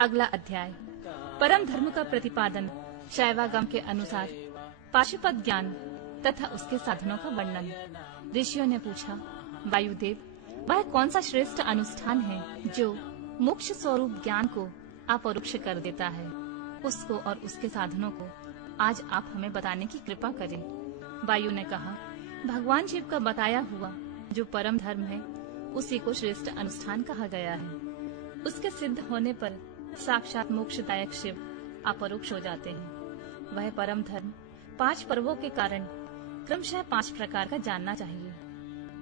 अगला अध्याय परम धर्म का प्रतिपादन शैवागम के अनुसार पाशुपत ज्ञान तथा उसके साधनों का वर्णन। ऋषियों ने पूछा, वायुदेव, वह कौन सा श्रेष्ठ अनुष्ठान है जो मोक्ष स्वरूप ज्ञान को अपरोक्ष कर देता है? उसको और उसके साधनों को आज आप हमें बताने की कृपा करें। वायु ने कहा, भगवान शिव का बताया हुआ जो परम धर्म है उसी को श्रेष्ठ अनुष्ठान कहा गया है। उसके सिद्ध होने पर साक्षात मोक्षदायक शिव अपरोक्ष हो जाते हैं। वह परम धर्म 5 पर्वों के कारण क्रमशः 5 प्रकार का जानना चाहिए।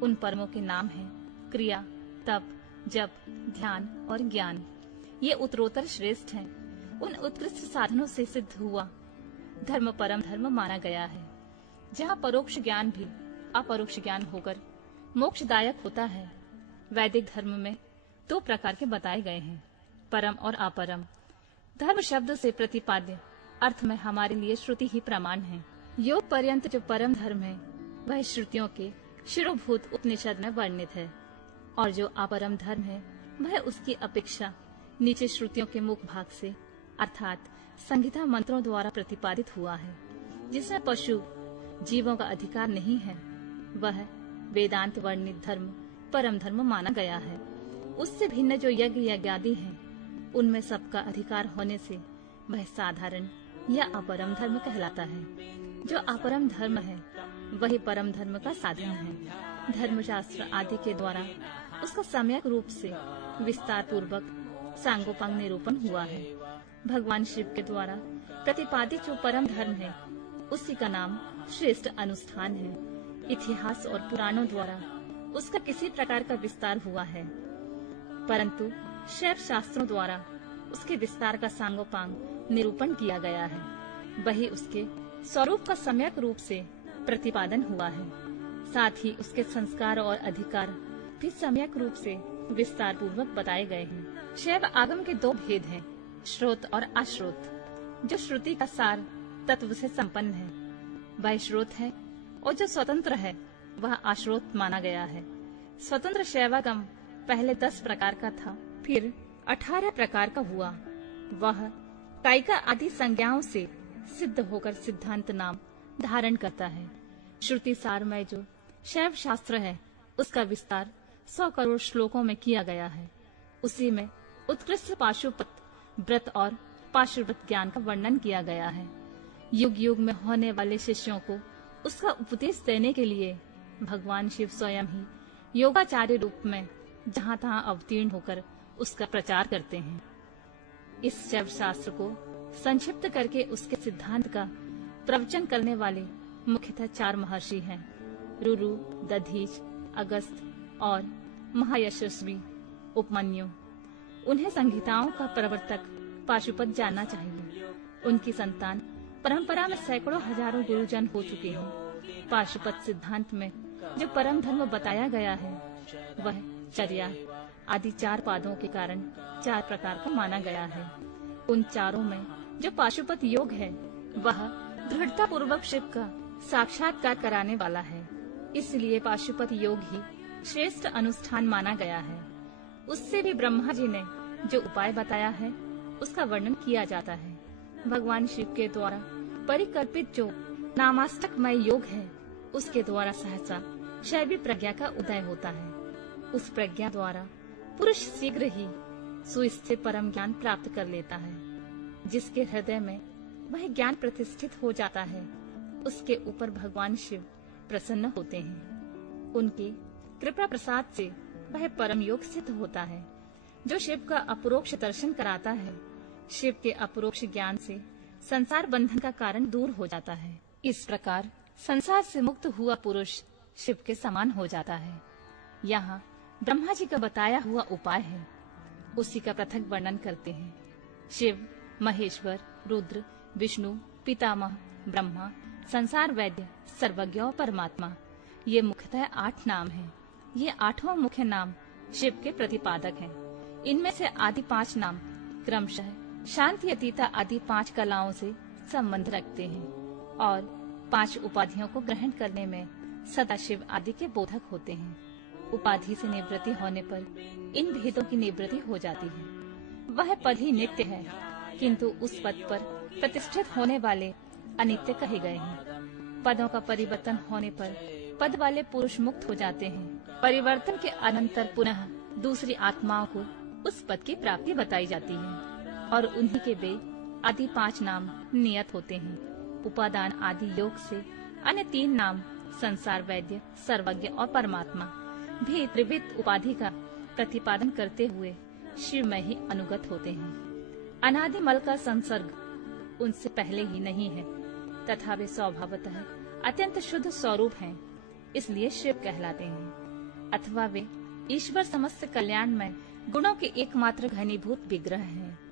उन पर्वों के नाम हैं क्रिया, तप, जप, ध्यान और ज्ञान। ये उत्तरोत्तर श्रेष्ठ हैं। उन उत्कृष्ट साधनों से सिद्ध हुआ धर्म परम धर्म माना गया है। जहाँ परोक्ष ज्ञान भी अपरोक्ष ज्ञान होकर मोक्षदायक होता है। वैदिक धर्म में 2 प्रकार के बताए गए हैं, परम और अपरम। धर्म शब्द से प्रतिपाद्य अर्थ में हमारे लिए श्रुति ही प्रमाण है। योग पर्यंत जो परम धर्म है वह श्रुतियों के शिरोभूत उपनिषद में वर्णित है, और जो अपरम धर्म है वह उसकी अपेक्षा नीचे श्रुतियों के मुख भाग से अर्थात संहिता मंत्रों द्वारा प्रतिपादित हुआ है। जिसमें पशु जीवों का अधिकार नहीं है, वह वेदांत वर्णित धर्म परम धर्म माना गया है। उससे भिन्न जो यज्ञ यज्ञादि हैं, उनमें सबका अधिकार होने से वह साधारण या अपरम धर्म कहलाता है। जो अपरम धर्म है वही परम धर्म का साधन है। धर्मशास्त्र आदि के द्वारा उसका सम्यक रूप से विस्तार पूर्वक सांगोपांग निरूपण हुआ है। भगवान शिव के द्वारा प्रतिपादित जो परम धर्म है उसी का नाम श्रेष्ठ अनुष्ठान है। इतिहास और पुराणों द्वारा उसका किसी प्रकार का विस्तार हुआ है, परंतु शैव शास्त्रों द्वारा उसके विस्तार का सांगोपांग निरूपण किया गया है। वही उसके स्वरूप का सम्यक रूप से प्रतिपादन हुआ है। साथ ही उसके संस्कार और अधिकार भी सम्यक रूप से विस्तार पूर्वक बताए गए हैं। शैव आगम के 2 भेद हैं, श्रोत और अश्रोत। जो श्रुति का सार तत्व से संपन्न है वह श्रोत है, और जो स्वतंत्र है वह अश्रोत माना गया है। स्वतंत्र शैवागम पहले 10 प्रकार का था, फिर 18 प्रकार का हुआ। वह कायिका आदि संज्ञाओं से सिद्ध होकर सिद्धांत नाम धारण करता है। श्रुति सारमय जो शैव शास्त्र है उसका विस्तार 100 करोड़ श्लोकों में किया गया है। उसी में उत्कृष्ट पाशुपत व्रत और पाशुव्रत ज्ञान का वर्णन किया गया है। युग युग में होने वाले शिष्यों को उसका उपदेश देने के लिए भगवान शिव स्वयं ही योगाचार्य रूप में जहाँ तहाँ अवतीर्ण होकर उसका प्रचार करते हैं। इस शैव शास्त्र को संक्षिप्त करके उसके सिद्धांत का प्रवचन करने वाले मुख्यतः 4 महर्षि हैं, रुरु, दधीच, अगस्त और महायशस्वी उपमन्यु। उन्हें संहिताओं का प्रवर्तक पाशुपत जानना चाहिए। उनकी संतान परंपरा में सैकड़ों हजारों गुरुजन हो चुके हैं। पाशुपत सिद्धांत में जो परम धर्म बताया गया है वह चर्या आदि 4 पादों के कारण 4 प्रकार का माना गया है। उन चारों में जो पाशुपत योग है वह दृढ़ता पूर्वक शिव का साक्षात्कार कराने वाला है। इसलिए पाशुपत योग ही श्रेष्ठ अनुष्ठान माना गया है। उससे भी ब्रह्मा जी ने जो उपाय बताया है उसका वर्णन किया जाता है। भगवान शिव के द्वारा परिकल्पित जो नामाष्टकमय योग है उसके द्वारा सहसा शैवी प्रज्ञा का उदय होता है। उस प्रज्ञा द्वारा पुरुष शीघ्र ही सुस्थित परम ज्ञान प्राप्त कर लेता है। जिसके हृदय में वह ज्ञान प्रतिष्ठित हो जाता है उसके ऊपर भगवान शिव प्रसन्न होते हैं। उनके कृपा प्रसाद से वह परम योग सिद्ध होता है। जो शिव का अपरोक्ष दर्शन कराता है, शिव के अपरोक्ष ज्ञान से संसार बंधन का कारण दूर हो जाता है। इस प्रकार संसार से मुक्त हुआ पुरुष शिव के समान हो जाता है। यहाँ ब्रह्मा जी का बताया हुआ उपाय है, उसी का पृथक वर्णन करते हैं। शिव, महेश्वर, रुद्र, विष्णु, पितामह, ब्रह्मा, संसार वैद्य, सर्वज्ञ और परमात्मा, ये मुख्यतः 8 नाम हैं। ये 8 मुख्य नाम शिव के प्रतिपादक हैं। इनमें से आदि 5 नाम क्रमशः शांति अतीता आदि 5 कलाओं से संबंध रखते हैं और 5 उपाधियों को ग्रहण करने में सदाशिव आदि के बोधक होते हैं। उपाधि से निवृत्ति होने पर इन भेदों की निवृत्ति हो जाती है। वह पद ही नित्य है, किंतु उस पद पर प्रतिष्ठित होने वाले अनित्य कहे गए हैं। पदों का परिवर्तन होने पर पद वाले पुरुष मुक्त हो जाते हैं। परिवर्तन के अनंतर पुनः दूसरी आत्माओं को उस पद की प्राप्ति बताई जाती है और उन्हीं के वे आदि 5 नाम नियत होते हैं। उपादान आदि योग से अन्य 3 नाम संसार, वैद्य, सर्वज्ञ और परमात्मा भी त्रिविध उपाधि का प्रतिपादन करते हुए शिव में ही अनुगत होते हैं। अनादि मल का संसर्ग उनसे पहले ही नहीं है तथा वे स्वभावतः अत्यंत शुद्ध स्वरूप हैं, इसलिए शिव कहलाते हैं। अथवा वे ईश्वर समस्त कल्याणमय गुणों के एकमात्र घनीभूत विग्रह हैं।